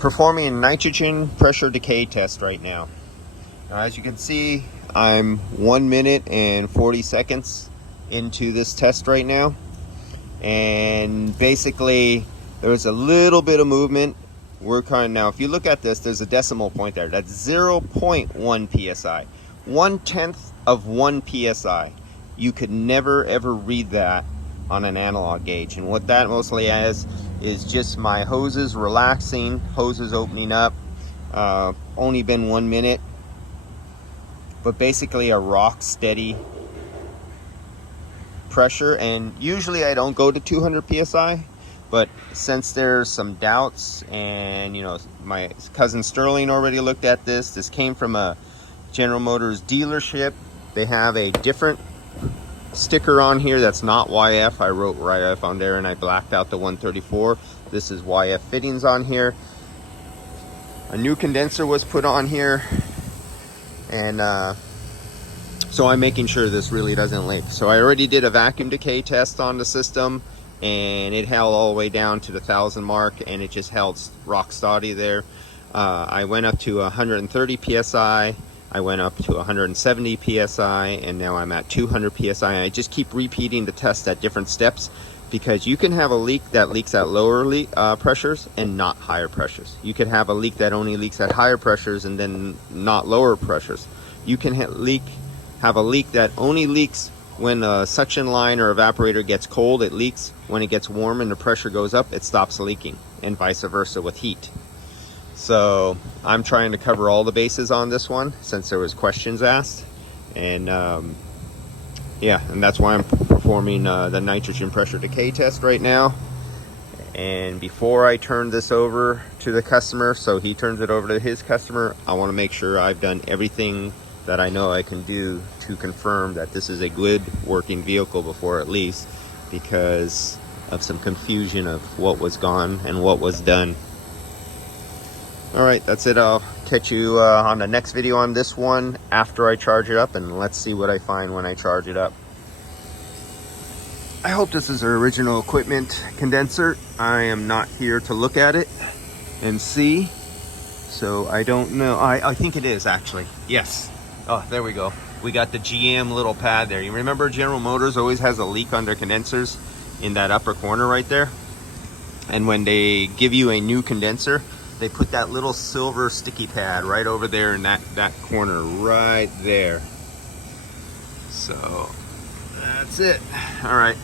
performing nitrogen pressure decay test right now. Now, as you can see, I'm 1 minute and 40 seconds into this test right now, and basically there's a little bit of movement. We're kind now, if you look at this, there's a decimal point there. That's 0.1 psi, 1/10 of 1 psi. You could never ever read that on an analog gauge, and what that mostly is just my hoses relaxing, hoses opening up. Only been 1 minute, but basically a rock steady pressure. And usually I don't go to 200 psi, but since there's some doubts, and you know, my cousin Sterling already looked at this. This came from a General Motors dealership. They have a different sticker on here that's not YF. I wrote YF on there and I blacked out the 134. This is YF fittings on here. A new condenser was put on here, and so I'm making sure this really doesn't leak. So I already did a vacuum decay test on the system, and it held all the way down to the 1,000 mark, and it just held rock steady there. I went up to 130 psi, I went up to 170 psi, and now I'm at 200 psi. I just keep repeating the test at different steps, because you can have a leak that leaks at lower pressures and not higher pressures. You could have a leak that only leaks at higher pressures and then not lower pressures. You can have a leak that only leaks when a suction line or evaporator gets cold. It leaks. When it gets warm and the pressure goes up, it stops leaking, and vice versa with heat. So I'm trying to cover all the bases on this one since there was questions asked, and yeah, and that's why I'm performing the nitrogen pressure decay test right now. And before I turn this over to the customer, so he turns it over to his customer, I want to make sure I've done everything that I know I can do to confirm that this is a good working vehicle before it leaves, because of some confusion of what was gone and what was done. All right, that's it. I'll catch you on the next video on this one after I charge it up, and let's see what I find when I charge it up. I hope this is our original equipment condenser. I am not here to look at it and see, so I don't know. I think it is actually. Yes. Oh, there we go. We got the GM little pad there. You remember General Motors always has a leak on their condensers in that upper corner right there? And when they give you a new condenser, they put that little silver sticky pad right over there in that corner right there. So that's it. All right.